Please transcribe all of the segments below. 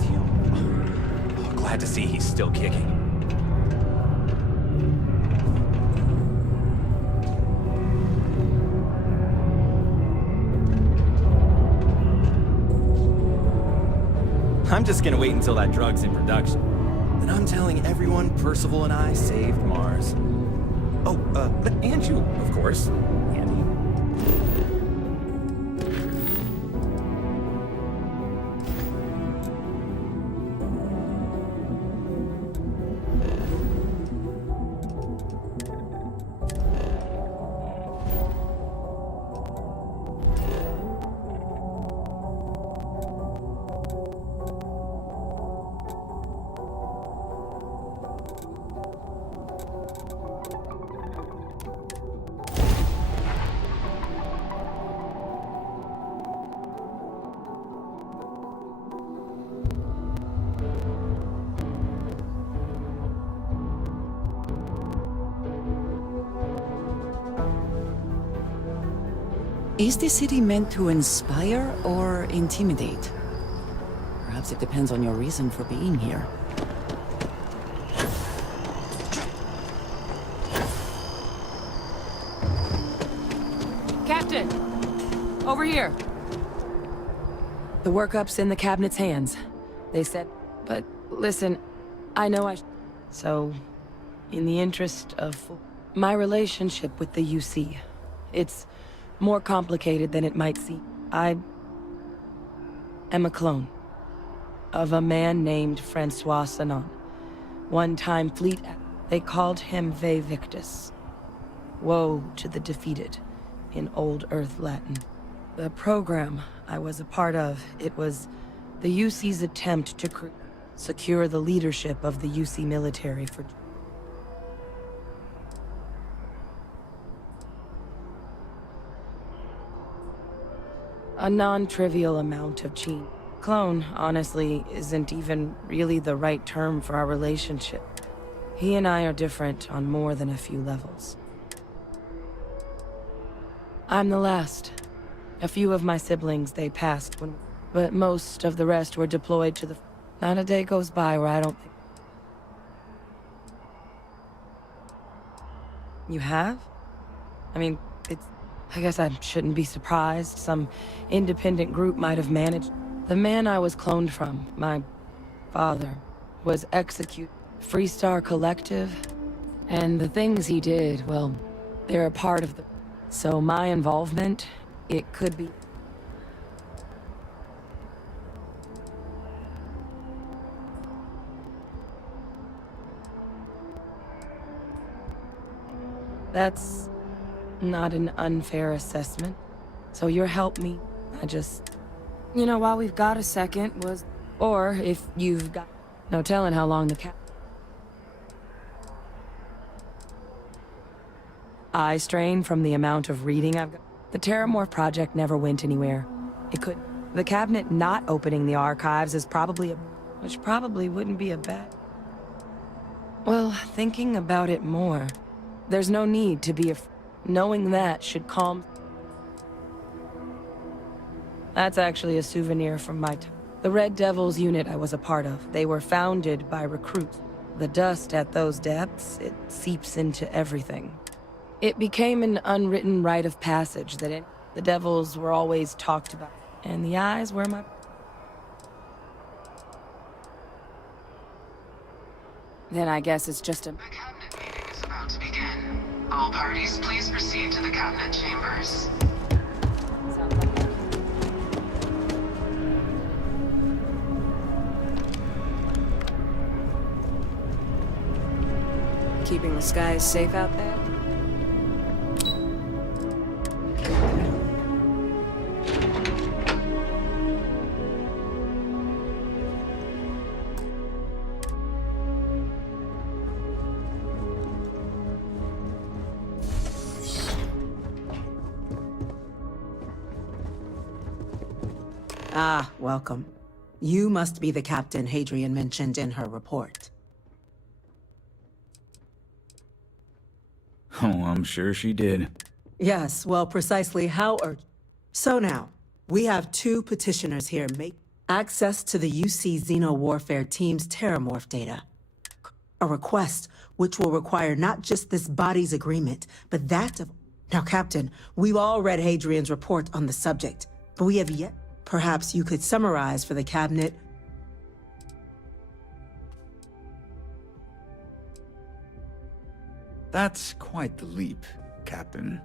with you? Oh, glad to see he's still kicking. I'm just gonna wait until that drug's in production. Then I'm telling everyone Percival and I saved Mars. Oh, and you, of course, Andy. Is the city meant to inspire or intimidate? Perhaps it depends on your reason for being here. Captain! Over here! The workup's in the cabinet's hands. They said... But listen, I know So, in the interest of... My relationship with the UC, it's more complicated than it might seem. I am a clone of a man named Francois Sanon. One-time fleet... They called him Ve Victus. Woe to the defeated, in Old Earth Latin. The program I was a part of, it was the UC's attempt to secure the leadership of the UC military for... A non-trivial amount of chi. Clone, honestly, isn't even really the right term for our relationship. He and I are different on more than a few levels. I'm the last. A few of my siblings, they passed when... But most of the rest were deployed to the... Not a day goes by where I don't think... You have? I mean, it's... I guess I shouldn't be surprised. Some independent group might have managed. The man I was cloned from, my father, was executed. Freestar Collective. And the things he did, well, they're a part of the... So my involvement, it could be... That's not an unfair assessment. So your help me, I just... You know, while we've got a second was... Or if you've got... No telling how long the cat... Eye strain from the amount of reading I've got. The Terramorph project never went anywhere. It could... The cabinet not opening the archives is probably a... Which probably wouldn't be a bad... Well, thinking about it more... There's no need to be knowing that should calm... That's actually a souvenir from my time. The Red Devils unit I was a part of. They were founded by recruits. The dust at those depths, it seeps into everything. It became an unwritten rite of passage that the Devils were always talked about. And the eyes were my... Then I guess it's just a... The cabinet meeting is about to begin. All parties, please proceed to the cabinet chambers. Keeping the skies safe out there? Ah, welcome. You must be the captain Hadrian mentioned in her report. Oh, I'm sure she did. Yes, well, precisely how So now, we have two petitioners here. Access to the UC Xeno Warfare Team's Terramorph data. A request which will require not just this body's agreement, but that of... Now, Captain, we've all read Hadrian's report on the subject, but we have yet... Perhaps you could summarize for the cabinet... That's quite the leap, Captain.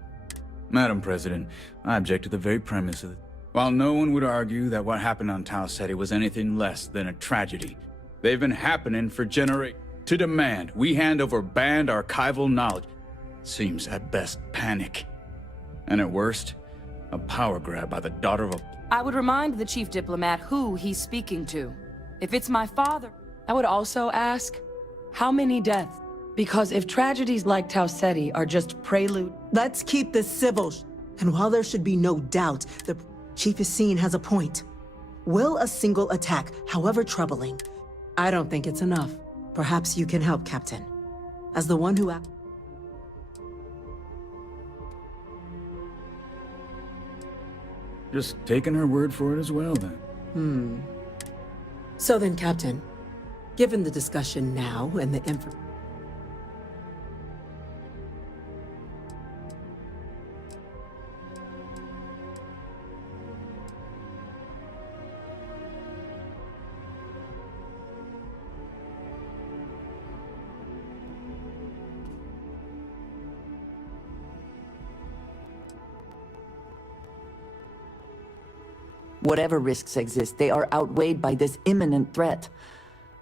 Madam President, I object to the very premise of it. While no one would argue that what happened on Tau Ceti was anything less than a tragedy, they've been happening for generations. To demand we hand over banned archival knowledge seems at best panic. And at worst, a power grab by the daughter of a... I would remind the chief diplomat who he's speaking to. If it's my father... I would also ask, how many deaths? Because if tragedies like Tau Ceti are just prelude... Let's keep this civil. And while there should be no doubt, the Chief Essene has a point. Will a single attack, however troubling... I don't think it's enough. Perhaps you can help, Captain. As the one who... Just taking her word for it as well, then. So then, Captain, given the discussion now and the info... Whatever risks exist, they are outweighed by this imminent threat.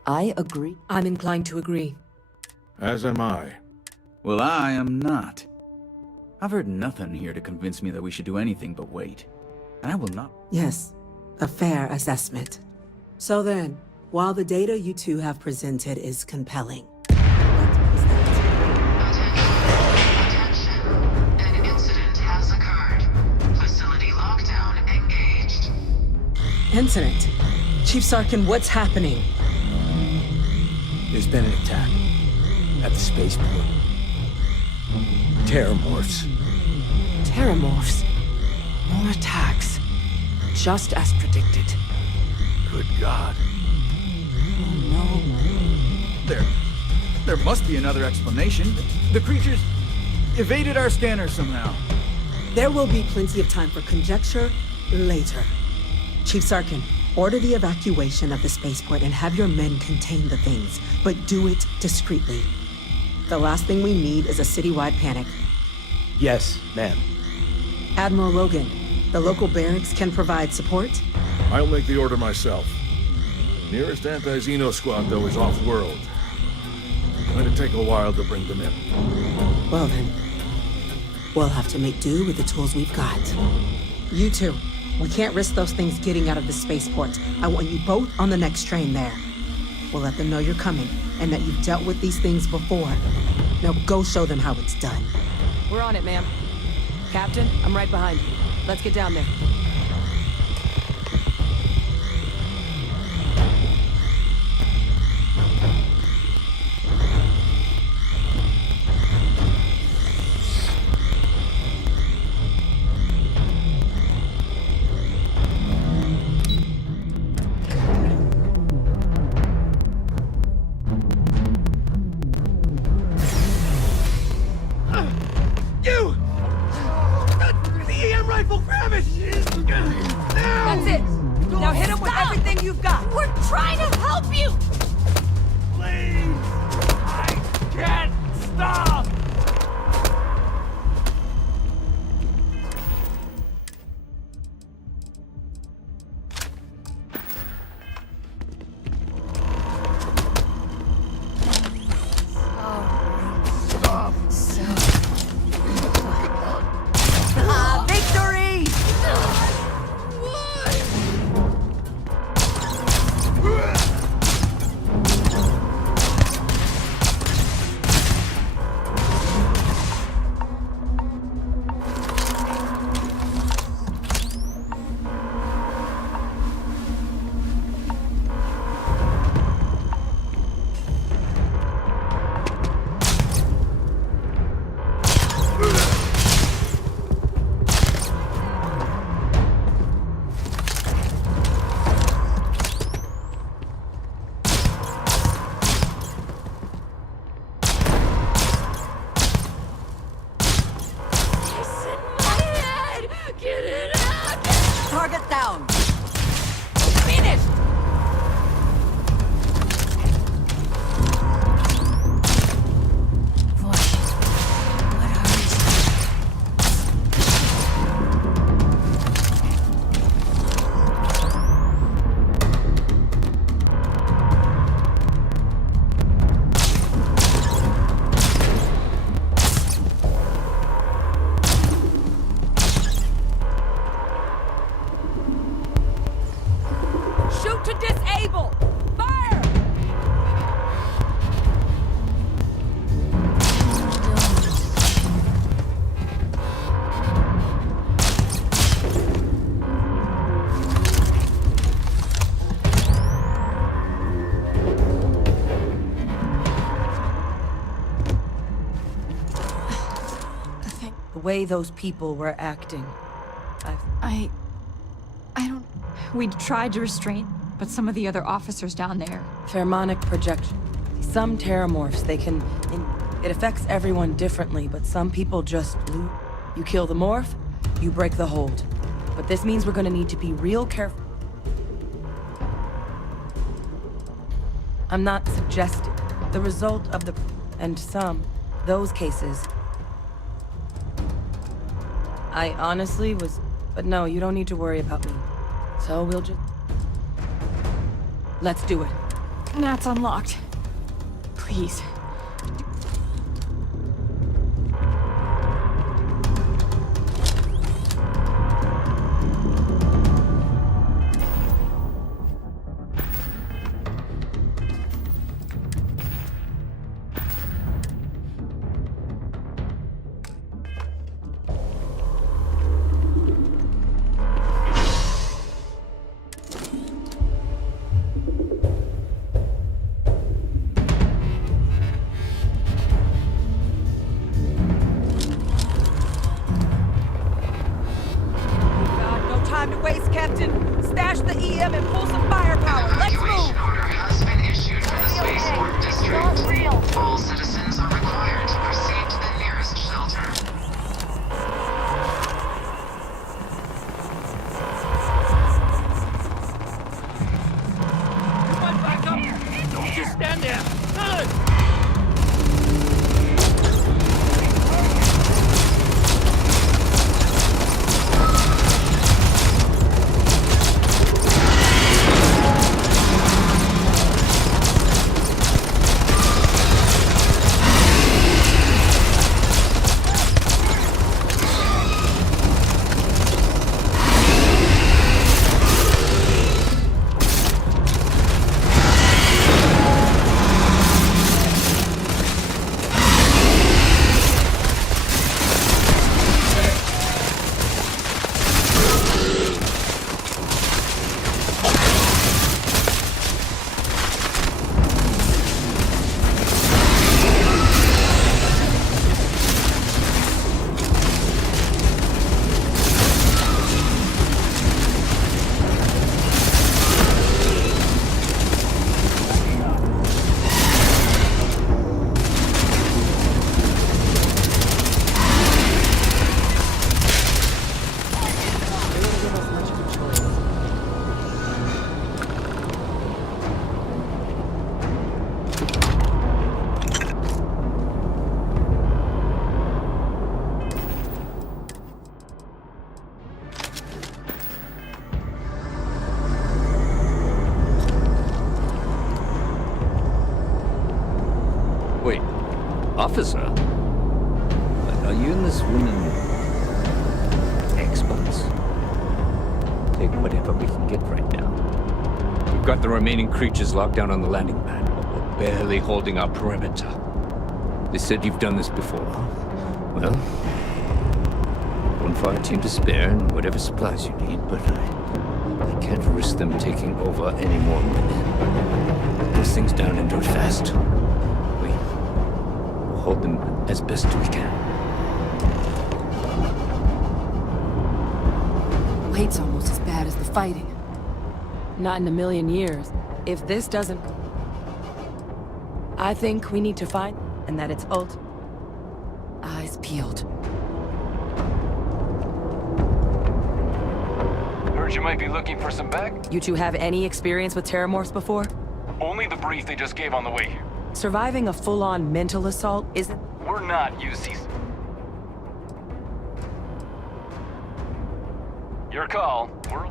I agree. I'm inclined to agree. As am I. Well, I am not. I've heard nothing here to convince me that we should do anything but wait. And I will not. Yes, a fair assessment. So then, while the data you two have presented is compelling, what is that? Attention. An incident has occurred. Facility lockdown engaged. Incident. Chief Sarkin, what's happening? There's been an attack at the spaceport. Terramorphs. Terramorphs. More attacks. Just as predicted. Good God. There must be another explanation. The creatures evaded our scanner somehow. There will be plenty of time for conjecture later. Chief Sarkin, order the evacuation of the spaceport and have your men contain the things, but do it discreetly. The last thing we need is a citywide panic. Yes, ma'am. Admiral Logan, the local barracks can provide support? I'll make the order myself. Nearest anti-Xeno squad, though, is off-world. Going to take a while to bring them in. Well then, we'll have to make do with the tools we've got. You two, we can't risk those things getting out of the spaceport. I want you both on the next train there. We'll let them know you're coming, and that you've dealt with these things before. Now go show them how it's done. We're on it, ma'am. Captain, I'm right behind you. Let's get down there. You! The EM rifle, grab it! way those people were acting. I don't... We tried to restrain, but some of the other officers down there... Pheromonic projection. Some terramorphs, they can... It affects everyone differently, but some people just lose. You kill the morph, you break the hold. But this means we're gonna need to be real careful. I'm not suggesting the result of the... And those cases. I honestly was... But no, you don't need to worry about me. So we'll just... Let's do it. That's unlocked. Please. Time to waste, Captain. Stash the EM and pull some firepower. Let's Evacuation move. order has been issued for the spaceport district. All citizens are required to proceed to the nearest shelter. Don't just stand there! Good! Wait, officer? Are you and this woman experts? Take whatever we can get right now. We've got the remaining creatures locked down on the landing pad, but we're barely holding our perimeter. They said you've done this before. Well, one fire team to spare and whatever supplies you need, but I can't risk them taking over any more men. Put those things down and do it fast. We'll hold them as best we can. Wait's almost as bad as the fighting. Not in a million years. If this doesn't... I think we need to find... And that it's ult... Eyes peeled. Heard you might be looking for some back? You two have any experience with terramorphs before? Only the brief they just gave on the way here. Surviving a full-on mental assault isn't... We're not UCs. Your call. We're...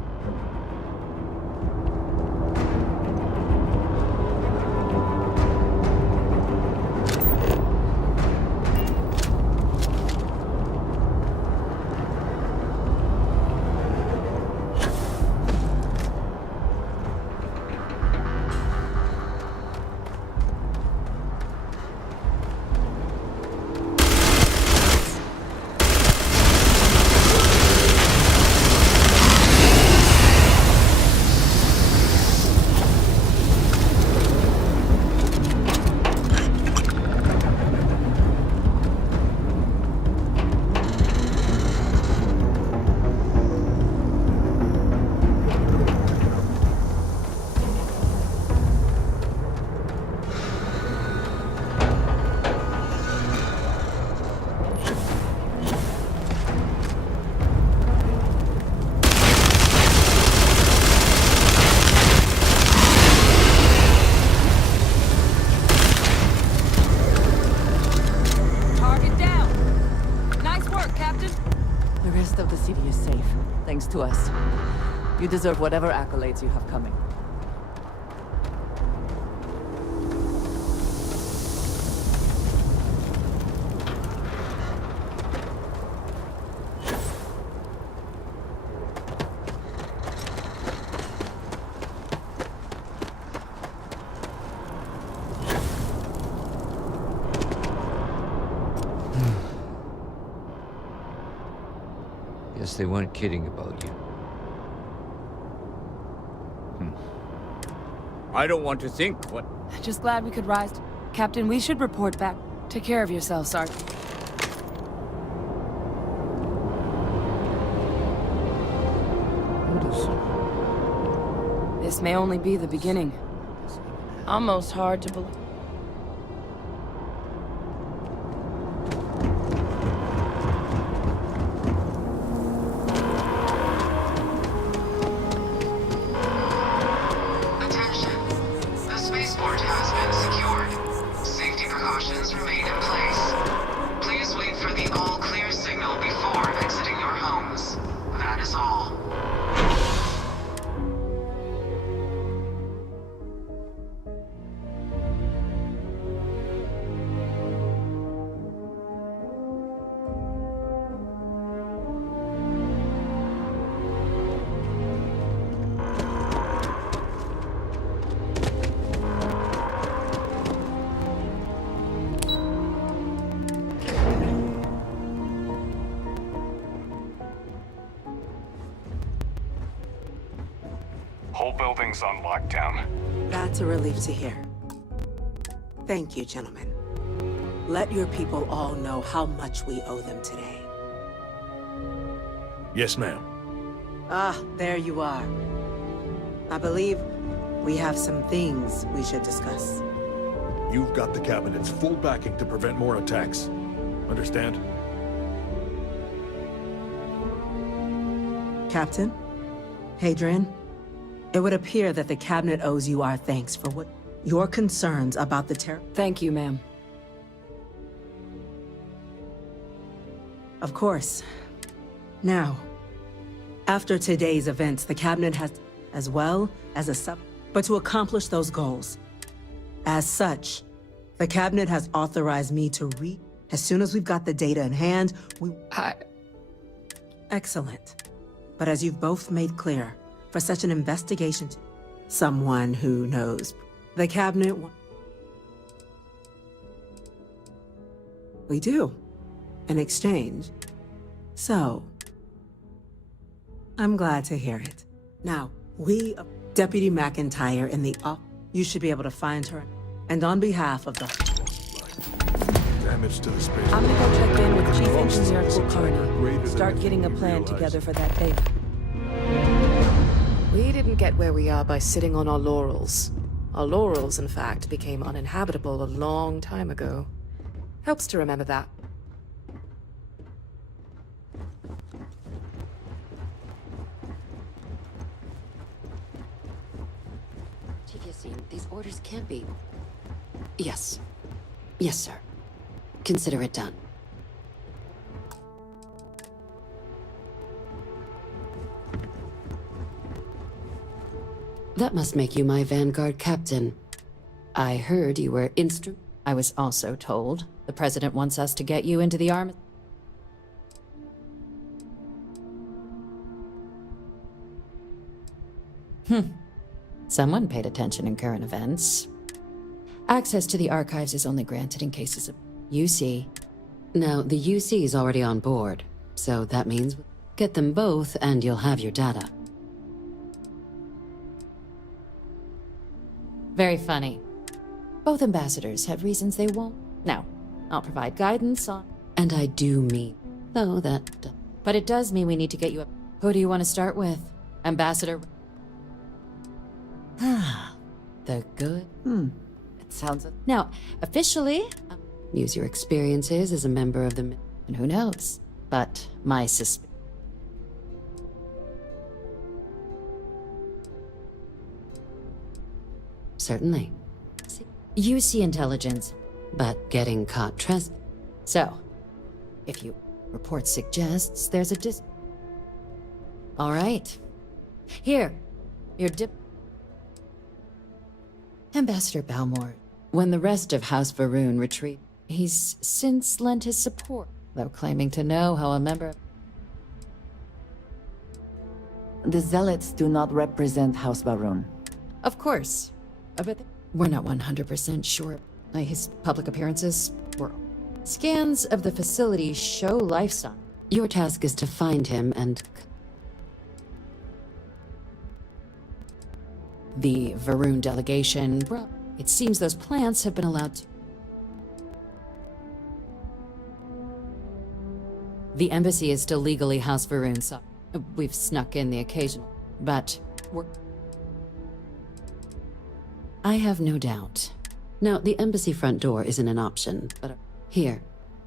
to us. You deserve whatever accolades you have coming. Guess they weren't kidding about you. I don't want to think what... Just glad we could rise. Captain, we should report back. Take care of yourself, Sergeant. This may only be the beginning. Almost hard to believe. Attention. The spaceport has been secured. Safety precautions remain in place. Please wait for the all-clear signal before exiting your homes. That is all. Whole building's on lockdown. That's a relief to hear. Thank you, gentlemen. Let your people all know how much we owe them today. Yes, ma'am. Ah, there you are. I believe we have some things we should discuss. You've got the Cabinet's full backing to prevent more attacks. Understand? Captain? Hadrian? It would appear that the Cabinet owes you our thanks for what your concerns about the terror. Thank you, ma'am. Of course. Now, after today's events, the Cabinet has, as well as a sub, but to accomplish those goals. As such, the Cabinet has authorized me to as soon as we've got the data in hand, Excellent. But as you've both made clear, for such an investigation, someone who knows, the Cabinet... We do. In exchange. So... I'm glad to hear it. Now, Deputy McIntyre in the you should be able to find her. And on behalf of the... Damage to the space. I'm gonna go check in with Chief Engineer Kulkarni. Start getting a plan together for that data. We didn't get where we are by sitting on our laurels. Our laurels, in fact, became uninhabitable a long time ago. Helps to remember that. Chief Yassine, these orders can't be... Yes. Yes, sir. Consider it done. That must make you my Vanguard captain. I heard you were I was also told the President wants us to get you into the army. Someone paid attention in current events. Access to the archives is only granted in cases of UC. Now, the UC is already on board, so that means get them both and you'll have your data. Very funny. Both ambassadors have reasons they won't. Now, I'll provide guidance on... And I do mean, though, that... But it does mean we need to get you up. Who do you want to start with? Ambassador... The good... It sounds... Now, officially... Use your experiences as a member of the... And who knows? But my suspicion... Certainly. You see intelligence, but getting caught So, if you report suggests there's a All right. Here, your Ambassador Balmore. When the rest of House Va'ruun retreat, he's since lent his support, though claiming to know how a member... The Zealots do not represent House Va'ruun. Of course. But we're not 100% sure. His public appearances were... Scans of the facility show life signs. Your task is to find him and... The Va'ruun delegation... It seems those plants have been allowed to... The embassy is still legally House Va'ruun, so we've snuck in the occasional, but we're... I have no doubt. Now, the embassy front door isn't an option, but here,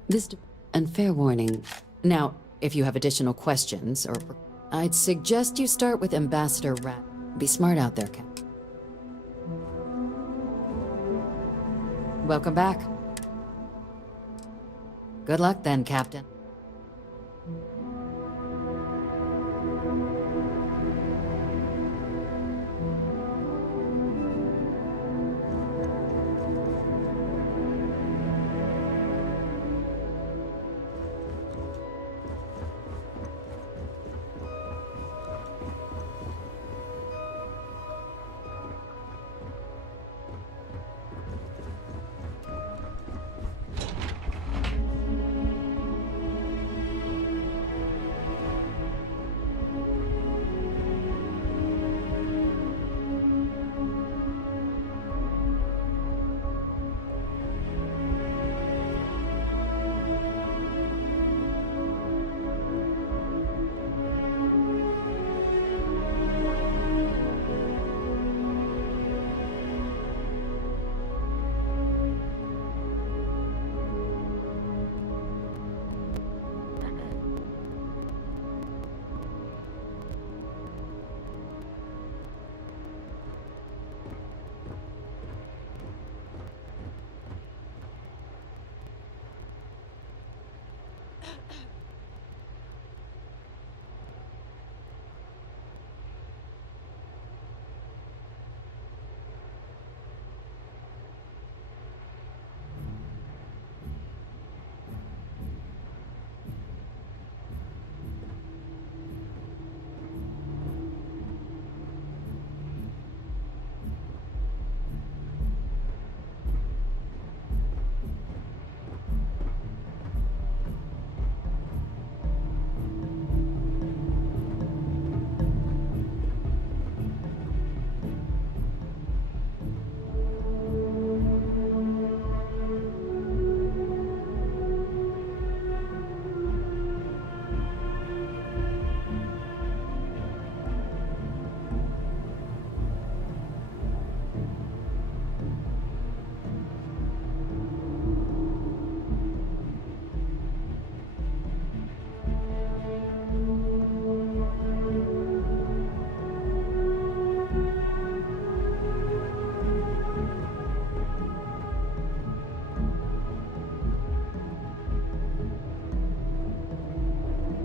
this... And fair warning. Now, if you have additional questions, or... I'd suggest you start with Ambassador Rat. Be smart out there, Cap. Welcome back. Good luck then, Captain.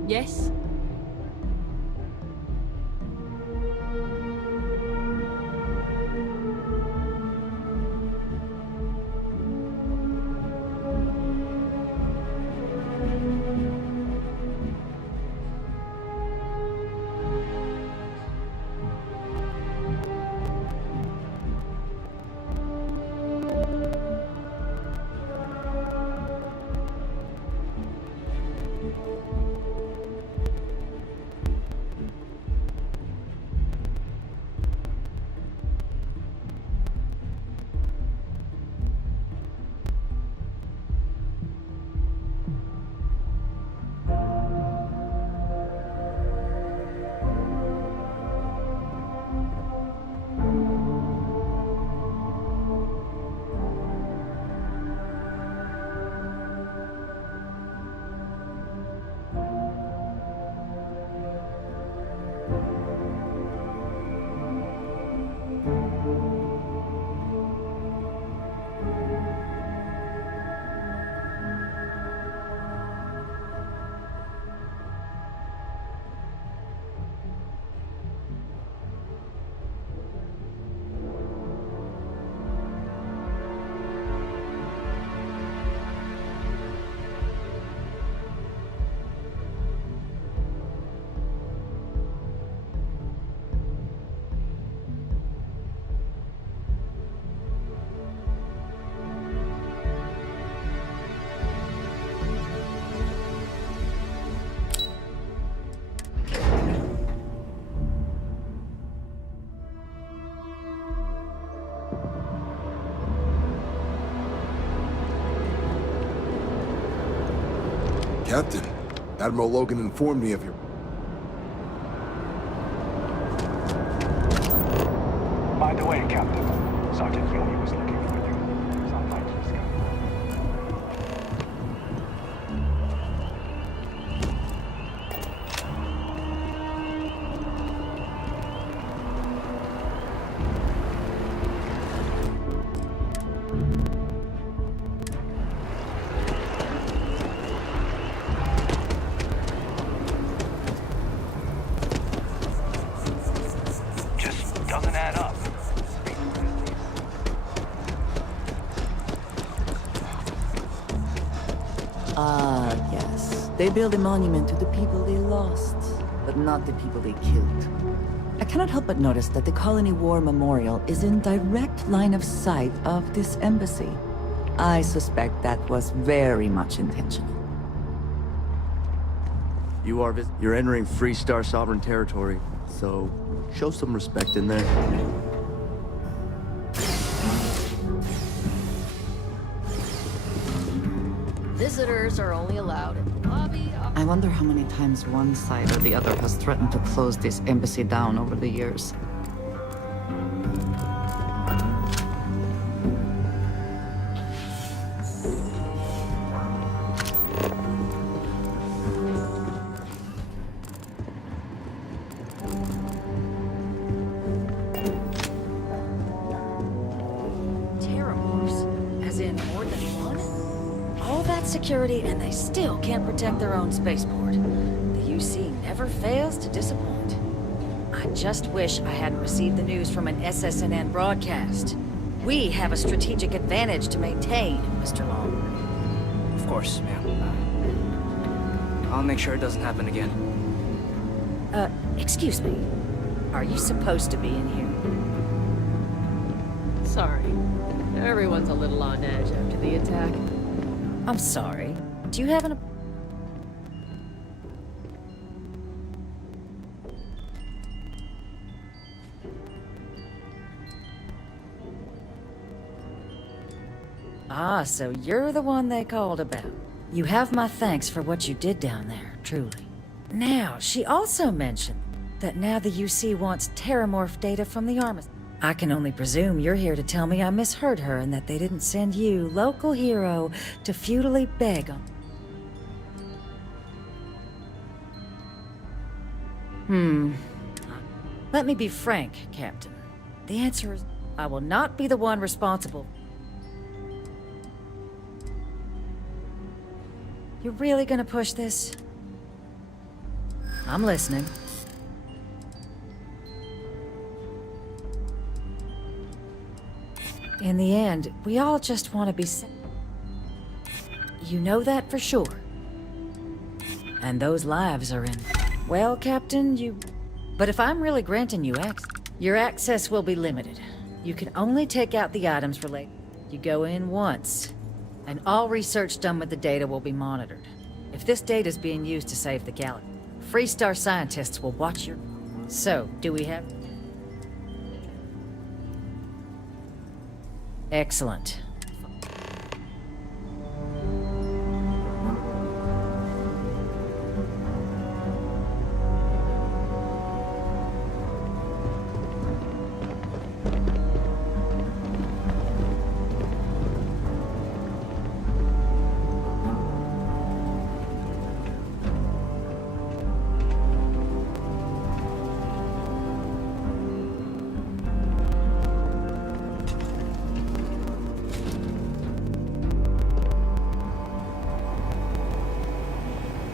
Yes? Captain, Admiral Logan informed me of your... By the way, Captain, Sergeant Yomi was looking for you. Sounds like he's gone. Just doesn't add up. Ah, yes. They build a monument to the people they lost, but not the people they killed. I cannot help but notice that the Colony War Memorial is in direct line of sight of this embassy. I suspect that was very much intentional. You're entering Free Star Sovereign territory, so show some respect in there. Visitors are only allowed in the lobby. I wonder how many times one side or the other has threatened to close this embassy down over the years. Terramorphs? As in more than one? All that security and they still can't protect their own spaceport. The UC never fails to disappoint. I just wish I hadn't received the news from an SSNN broadcast. We have a strategic advantage to maintain, Mr. Long. Of course, ma'am. I'll make sure it doesn't happen again. Excuse me. Are you supposed to be in here? Sorry. Everyone's a little on edge after the attack. I'm sorry. Do you have an... Ah, so you're the one they called about. You have my thanks for what you did down there, truly. Now, she also mentioned that now the UC wants terramorph data from the Armistice. I can only presume you're here to tell me I misheard her and that they didn't send you, local hero, to futilely beg on... Let me be frank, Captain. The answer is I will not be the one responsible. You're really gonna push this? I'm listening. In the end, we all just want to be You know that for sure. And those lives are in... Well, Captain, But if I'm really granting you access, your access will be limited. You can only take out the items related. You go in once, and all research done with the data will be monitored. If this data is being used to save the galaxy, Free Star scientists will watch your... So, do we have... Excellent.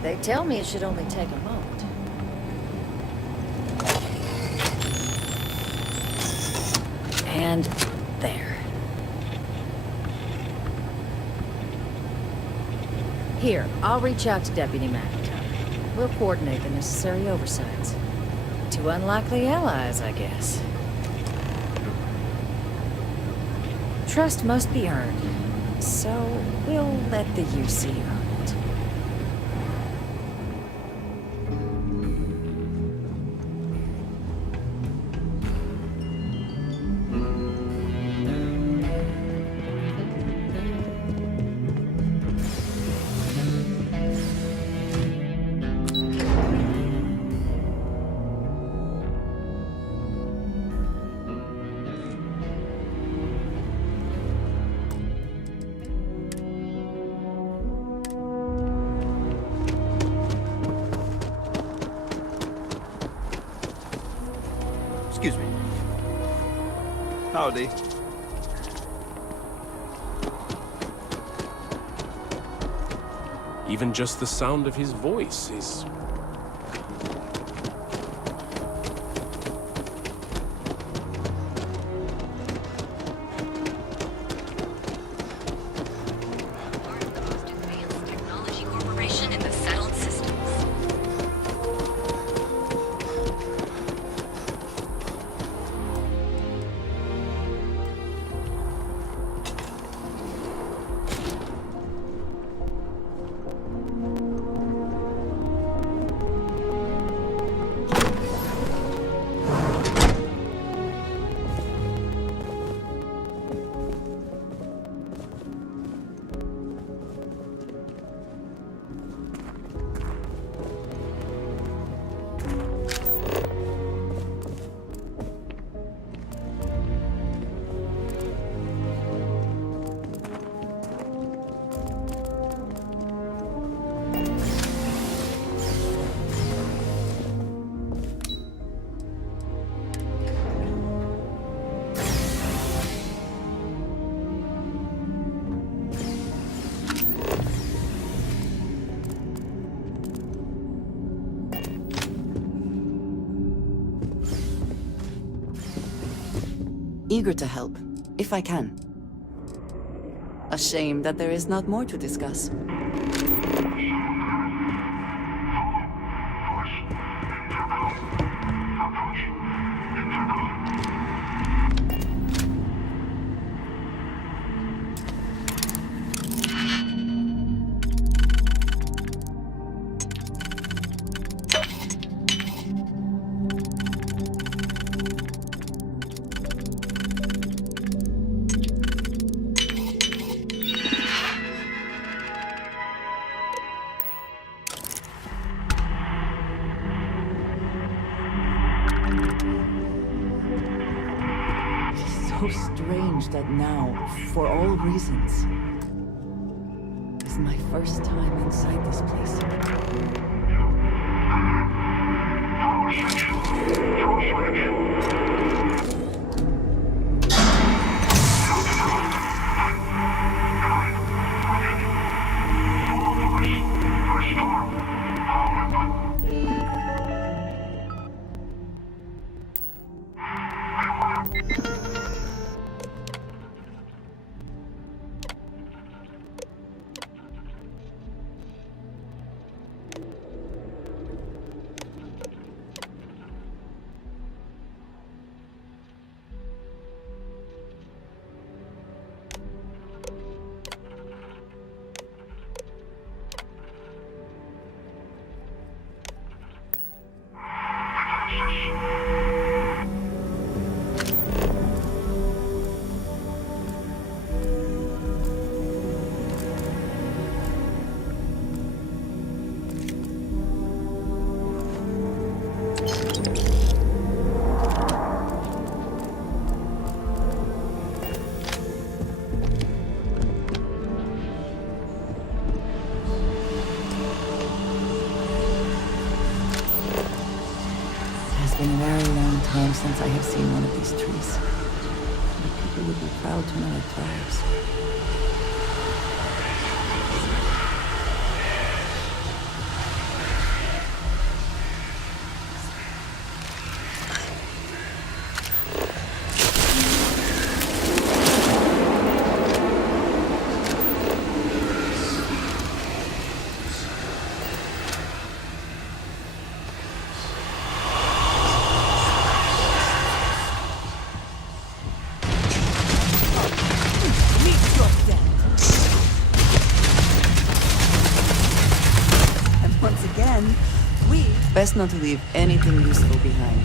They tell me it should only take a moment. And there. Here, I'll reach out to Deputy McIntyre. We'll coordinate the necessary oversights. Two unlikely allies, I guess. Trust must be earned, so we'll let the UC earn it. Howdy. Even just the sound of his voice is... Eager to help, if I can. A shame that there is not more to discuss. So strange that now, for all reasons, is my first time inside this place. It's been a very long time since I have seen one of these trees. The people would be proud to know it thrives. Best not to leave anything useful behind.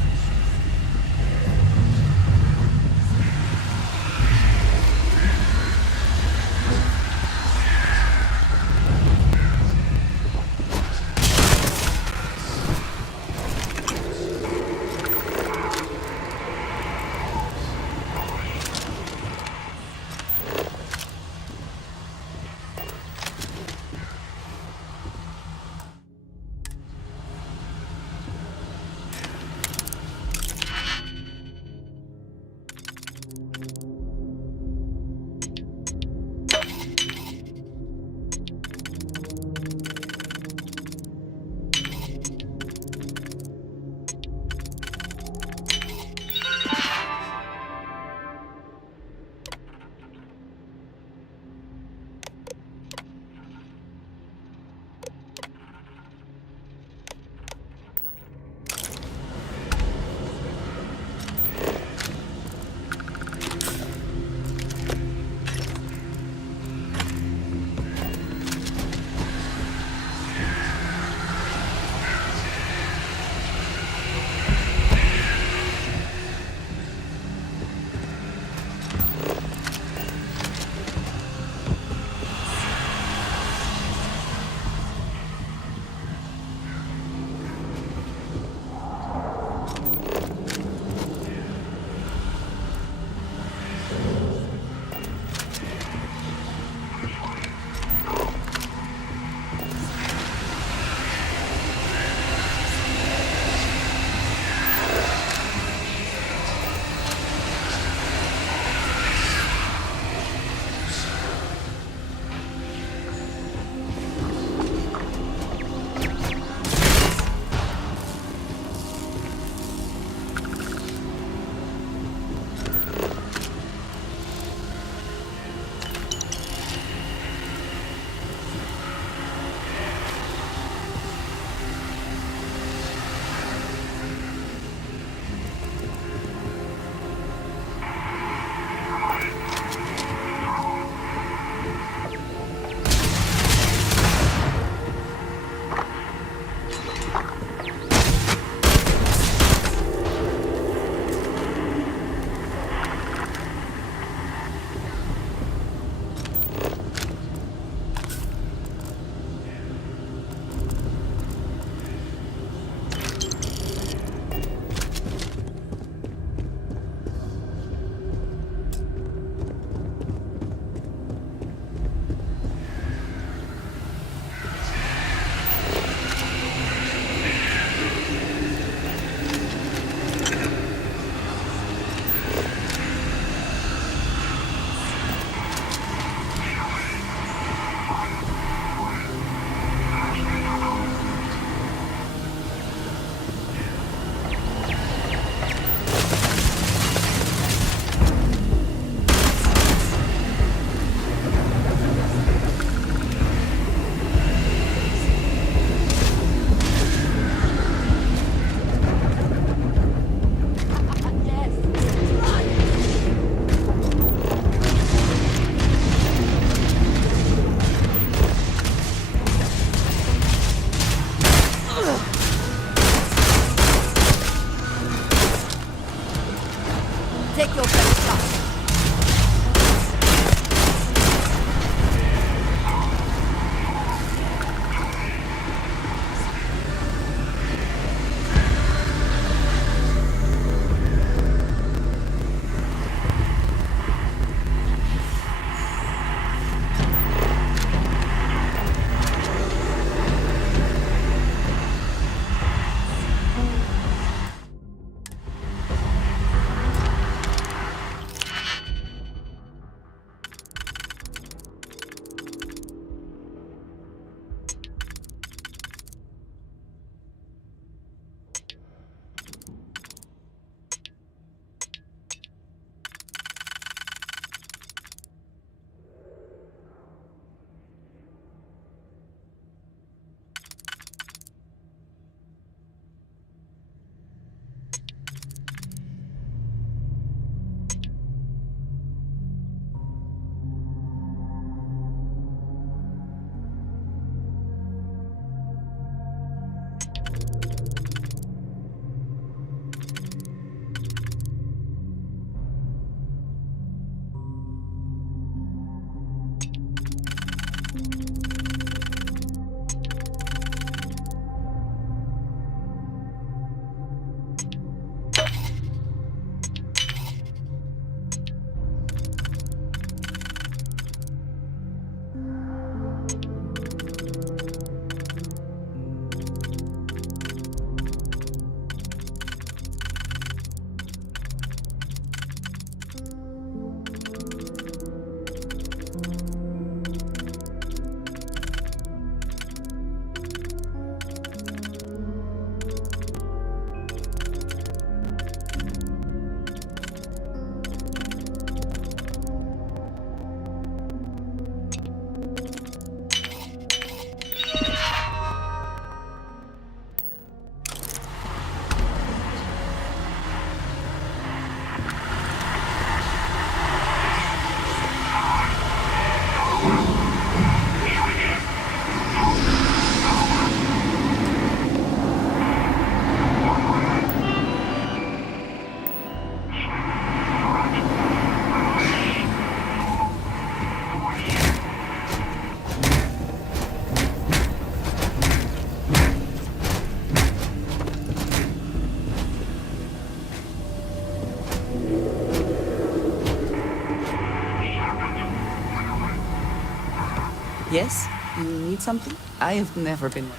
Yes? You need something? I have never been...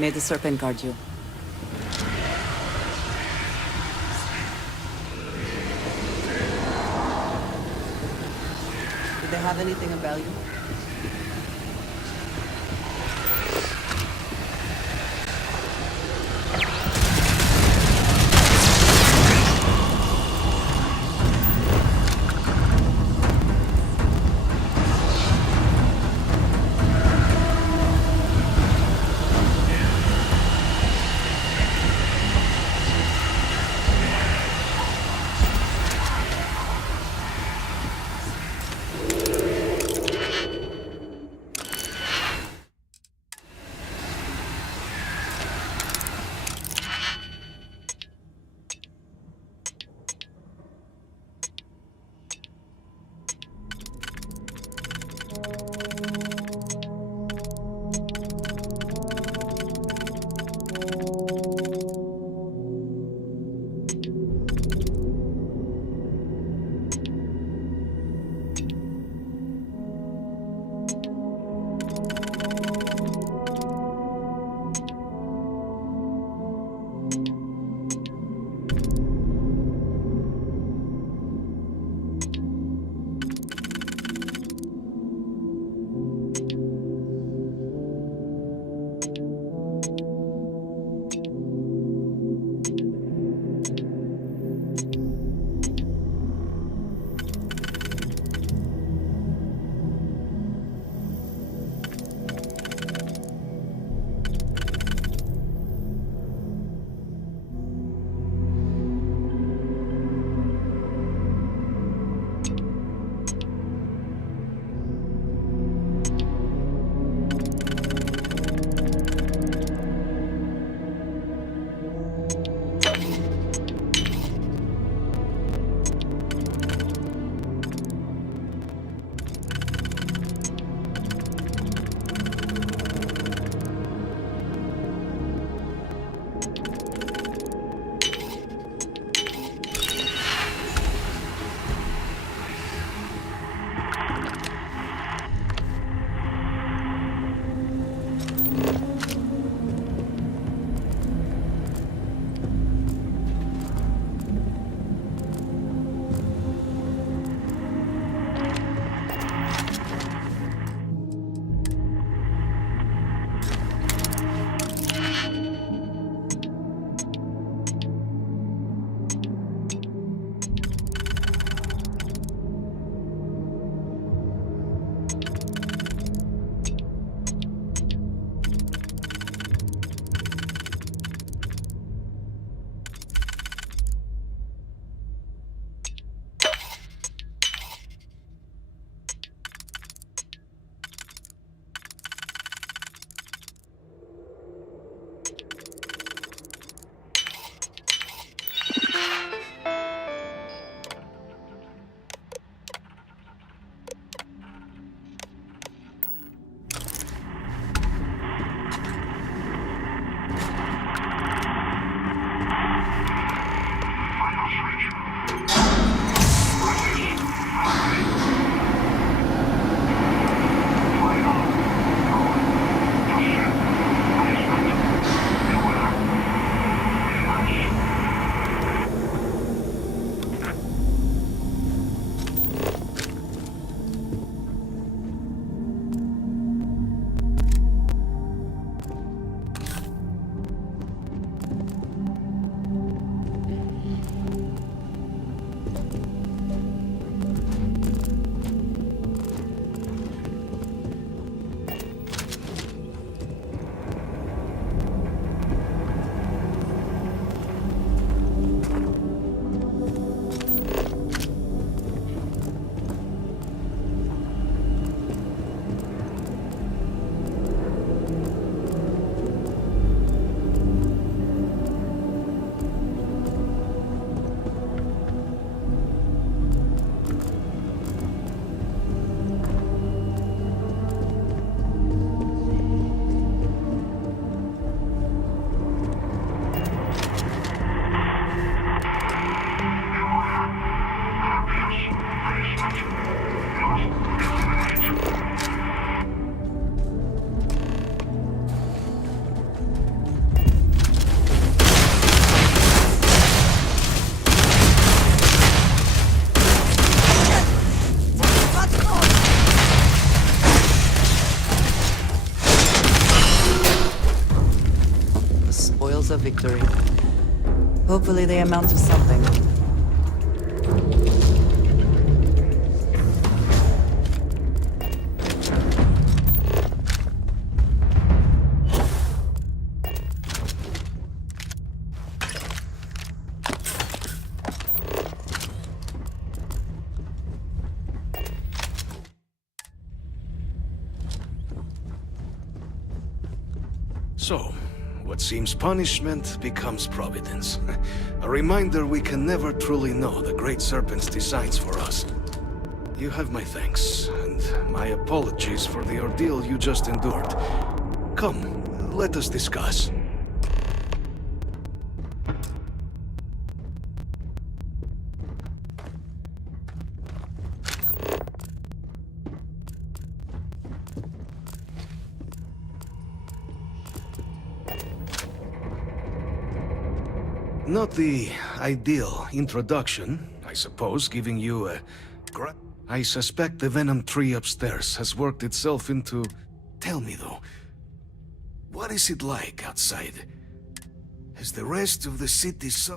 May the serpent guard you. Do they have anything of value? victory. Hopefully they amount to something. So, what seems punishment becomes providence. A reminder we can never truly know the Great Serpent's designs for us. You have my thanks, and my apologies for the ordeal you just endured. Come, let us discuss. Not the ideal introduction, I suppose, giving you a... I suspect the Venom tree upstairs has worked itself into... Tell me, though, what is it like outside? Has the rest of the city Is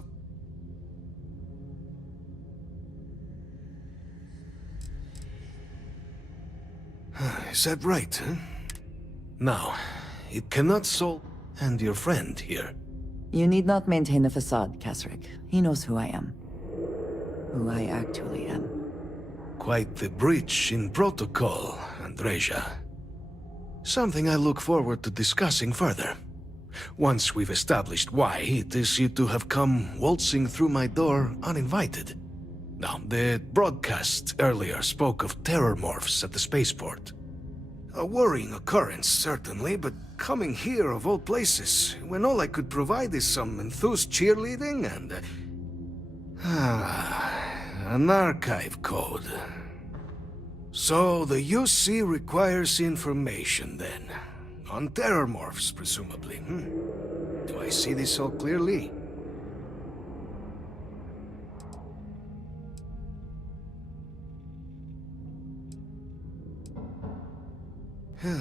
that right, huh? Now, it cannot solve... And your friend here. You need not maintain a facade, Kasric. He knows who I am. Who I actually am. Quite the breach in protocol, Andreja. Something I look forward to discussing further. Once we've established why it is you to have come waltzing through my door uninvited. Now, the broadcast earlier spoke of terror morphs at the spaceport. A worrying occurrence, certainly, but coming here of all places, when all I could provide is some enthused cheerleading and... an archive code. So the UC requires information, then. On terror morphs, presumably, Do I see this all clearly?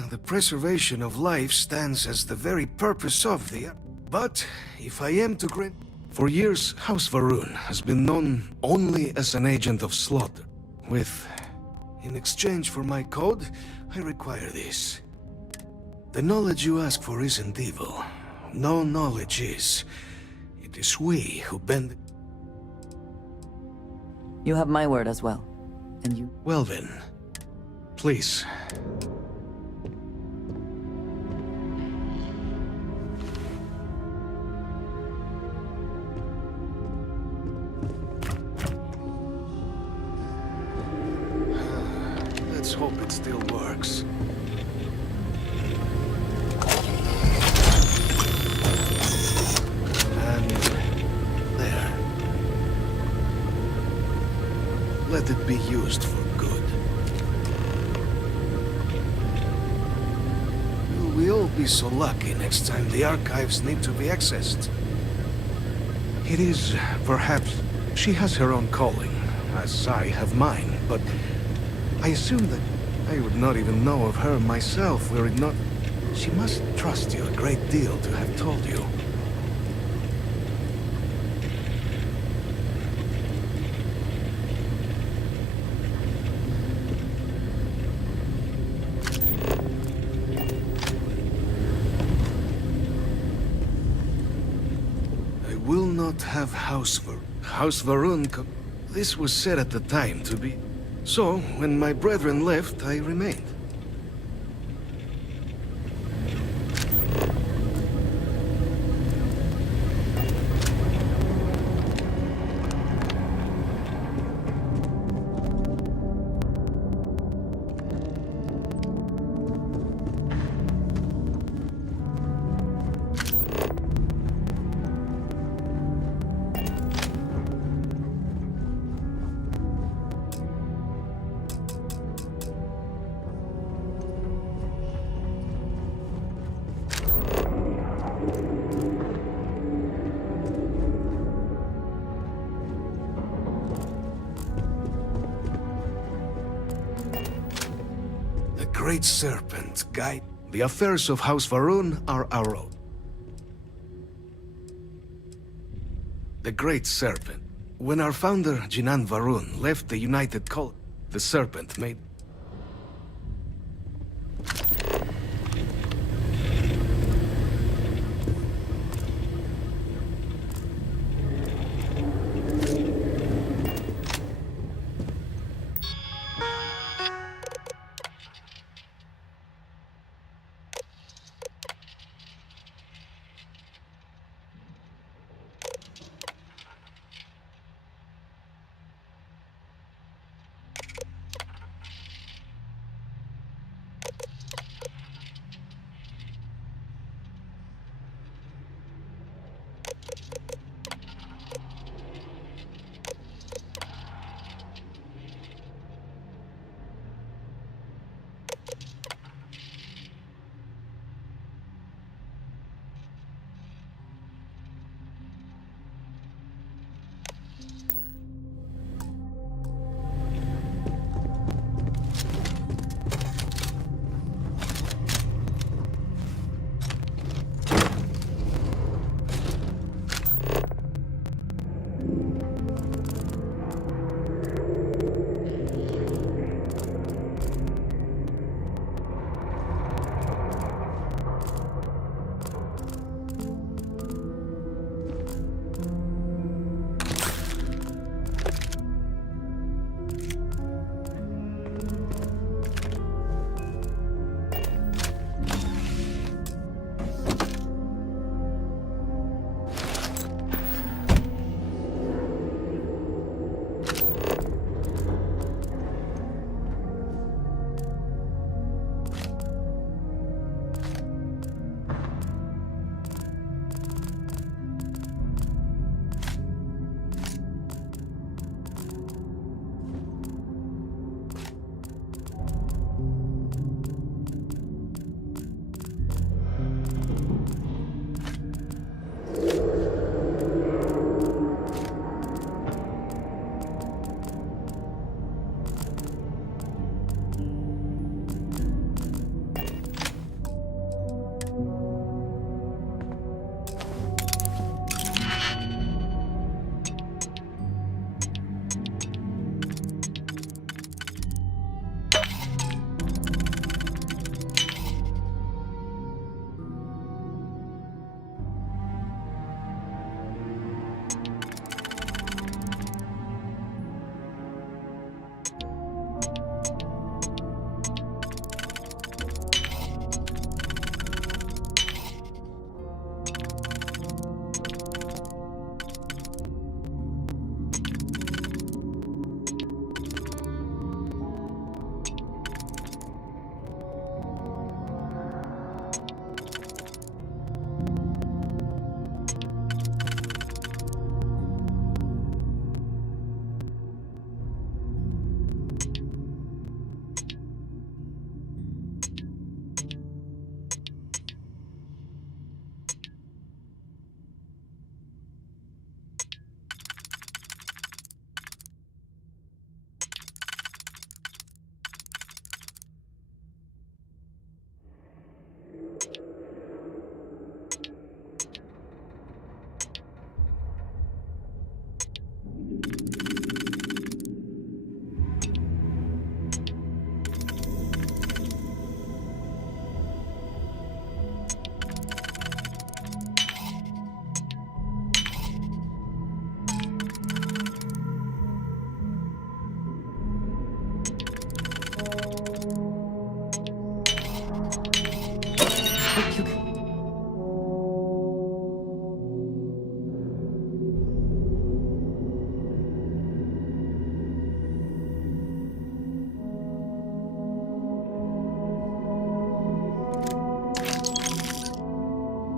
The preservation of life stands as the very purpose of the... But, if I am to grant... For years, House Va'ruun has been known only as an agent of slaughter. In exchange for my code, I require this. The knowledge you ask for isn't evil. No knowledge is. It is we who bend... You have my word as well. And you... Well then, please. Let's hope it still works. And there. Let it be used for good. Will we all be so lucky next time the archives need to be accessed? It is, perhaps, she has her own calling, as I have mine, but I assume that I would not even know of her myself were it not... She must trust you a great deal to have told you. I will not have House Va'ruun... This was said at the time to be... So, when my brethren left, I remained. Great Serpent, guide. The affairs of House Va'ruun are our own. The Great Serpent. When our founder, Jinan Varun, left the United Cult, the Serpent made...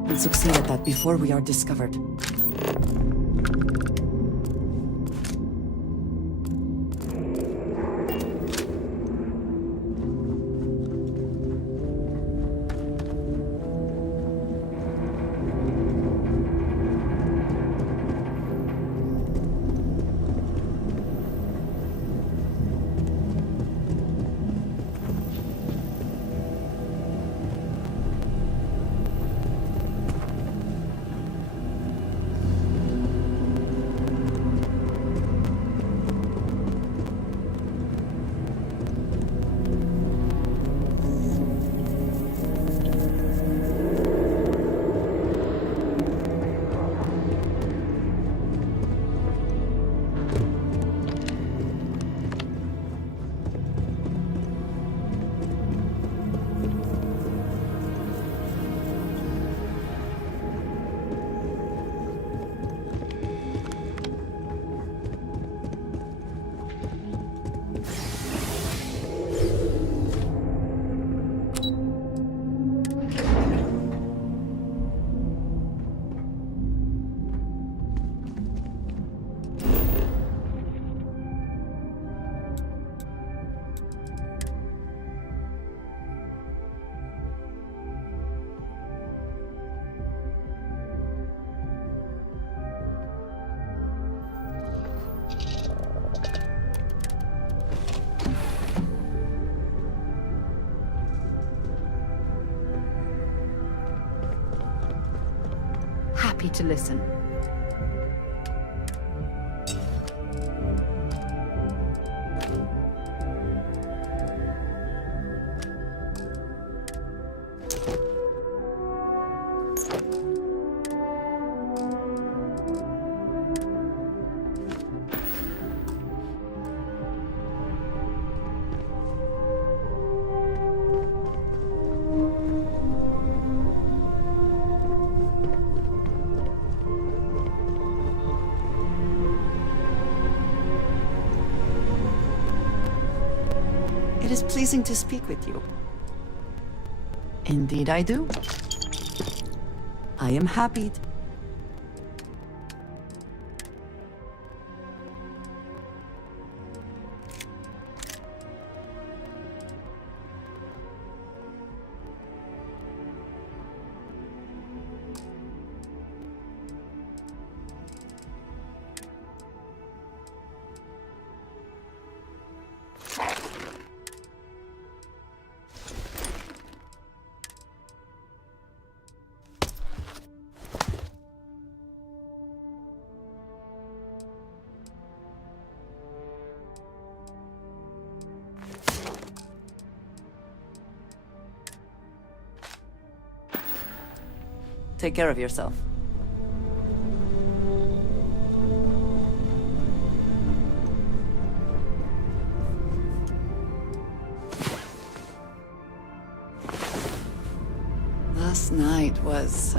We'll succeed at that before we are discovered. happy to listen. It is pleasing to speak with you. Indeed I do. I am happy. Take care of yourself. Last night was...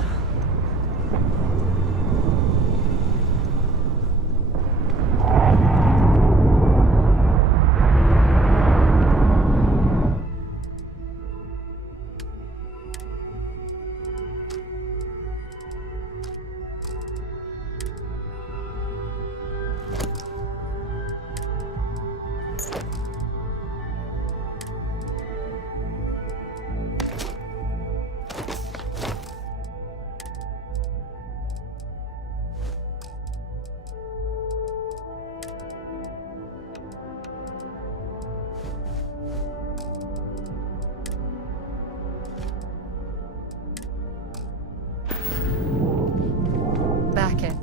Back in.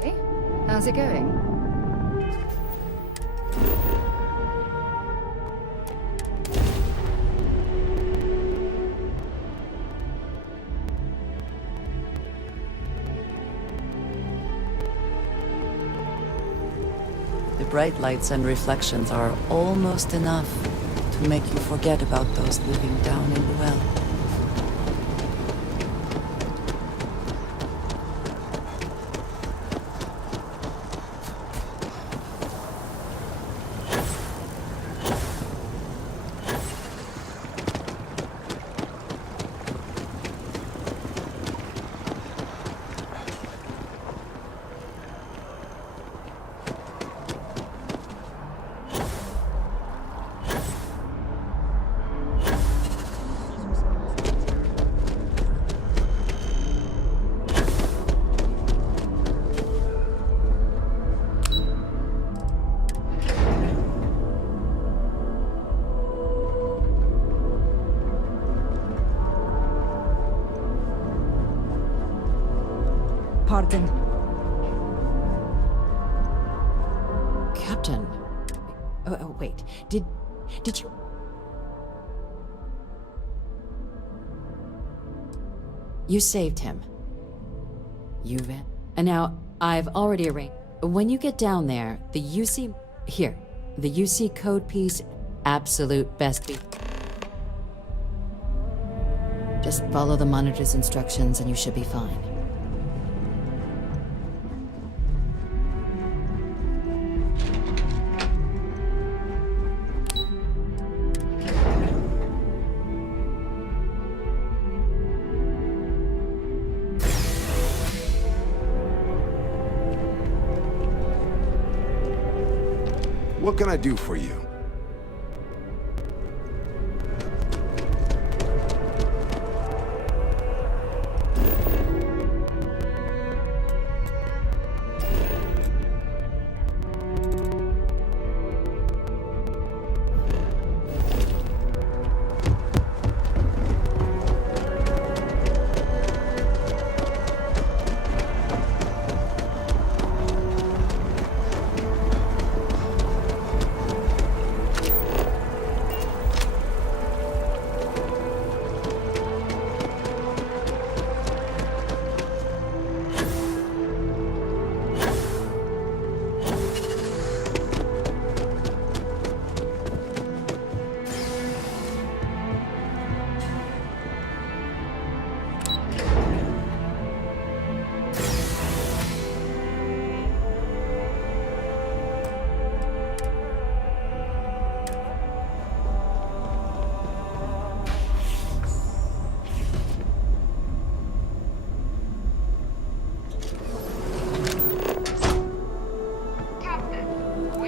Hey, how's it going? The bright lights and reflections are almost enough to make you forget about those living down in the well. Pardon. Captain. Oh, wait. Did you... You saved him. And now, I've already arranged... When you get down there, the UC... Here. The UC code piece, absolute best be... Just follow the monitor's instructions and you should be fine. What can I do for you?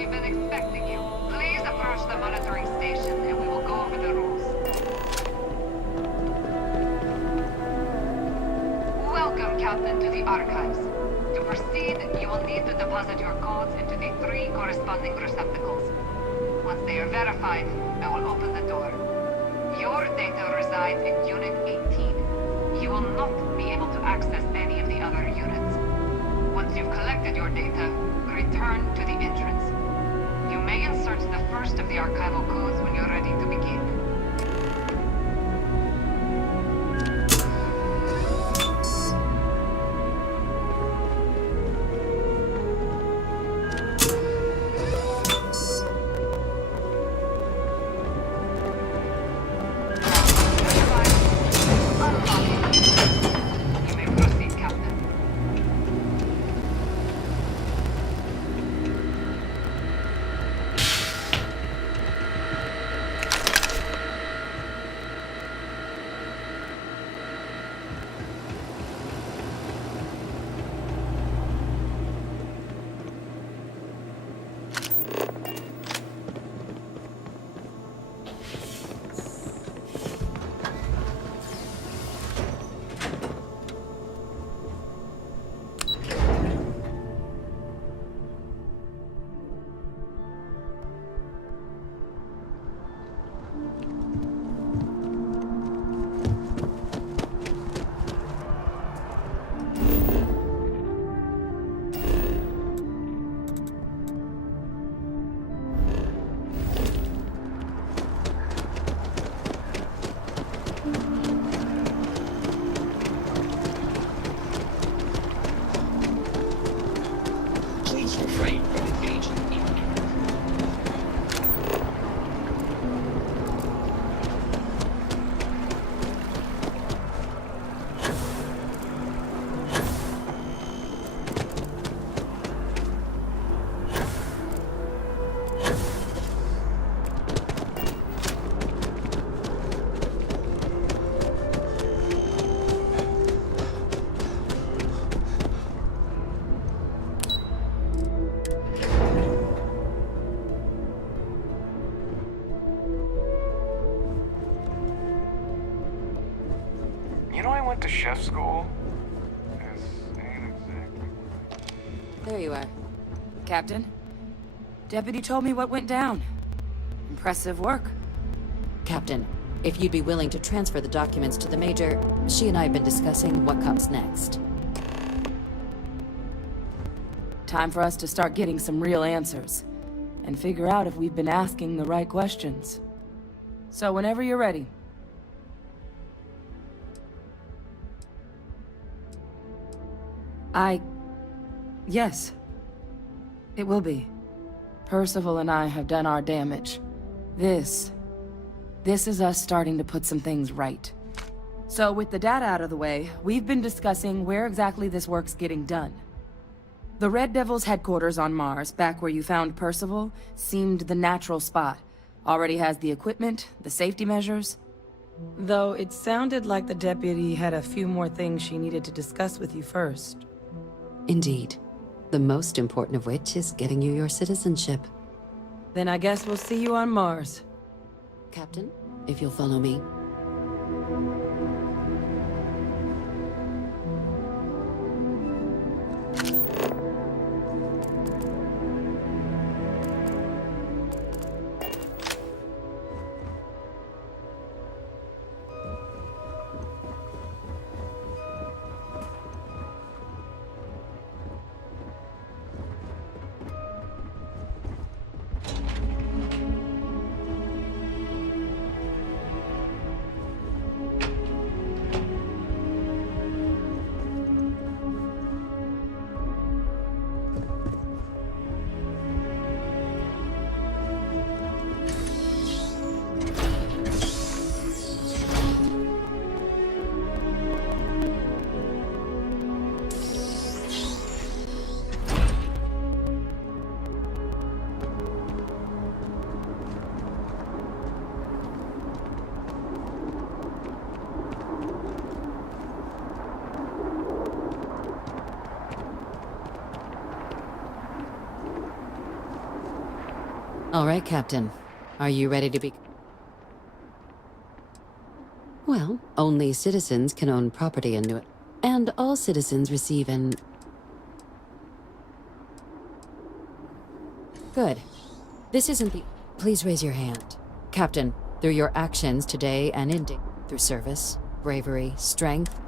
We've been expecting you. Please approach the monitoring station and we will go over the rules. Welcome, Captain, to the archives. To proceed, you will need to deposit your codes into the 3 corresponding receptacles. Once they are verified, I will open the door. Your data resides in Unit 18. You will not be able to access any of the other units. Once you've collected your data, return to the entrance. You may insert the first of the archival codes when you're ready to begin. You may proceed, Captain. Please refrain from engaging in You know, I went to chef school. This ain't exactly. There you are. Captain, Deputy told me what went down. Impressive work. Captain, if you'd be willing to transfer the documents to the Major, she and I have been discussing what comes next. Time for us to start getting some real answers. And figure out if we've been asking the right questions. So whenever you're ready. Yes. It will be. Percival and I have done our damage. This is us starting to put some things right. So with the data out of the way, we've been discussing where exactly this work's getting done. The Red Devil's headquarters on Mars, back where you found Percival, seemed the natural spot. Already has the equipment, the safety measures. Though it sounded like the deputy had a few more things she needed to discuss with you first. Indeed. The most important of which is getting you your citizenship. Then I guess we'll see you on Mars. Captain, if you'll follow me. All right, Captain. Are you ready to be... Well, only citizens can own property in New... And all citizens receive an... Good. This isn't the... Please raise your hand. Captain, through your actions today and in... Through service, bravery, strength...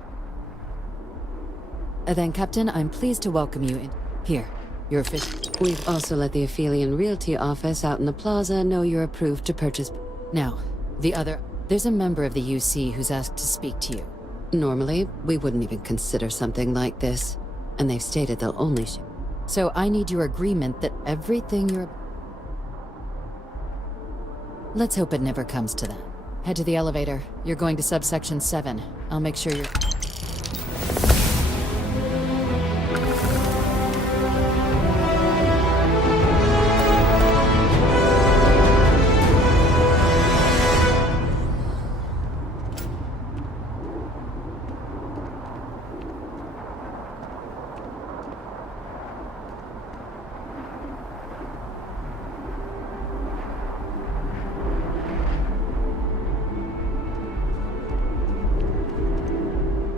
Then, Captain, I'm pleased to welcome you in... Here, your fish... We've also let the Aphelion Realty office out in the plaza know you're approved to purchase... Now, the other... There's a member of the UC who's asked to speak to you. Normally, we wouldn't even consider something like this. And they've stated they'll only... So I need your agreement that everything you're... Let's hope it never comes to that. Head to the elevator. You're going to subsection 7. I'll make sure you're...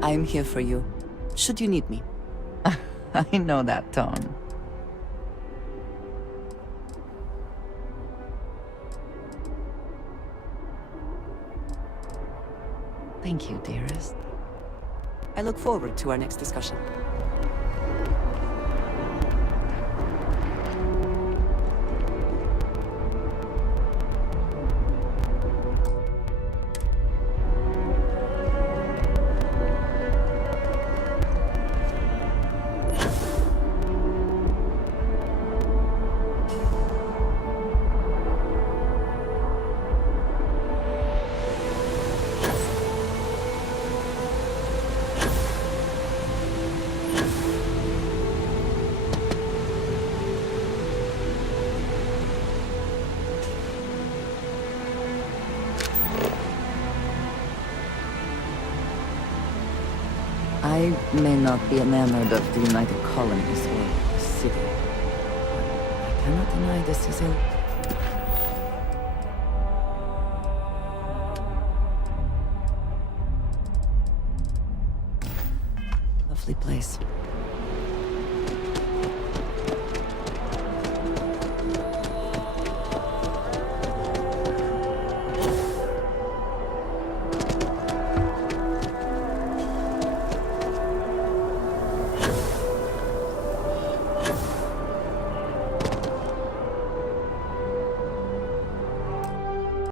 I'm here for you, should you need me. I know that tone. Thank you, dearest. I look forward to our next discussion. I may not be enamored of the United Colonies or the city, but I cannot deny this is a... lovely place.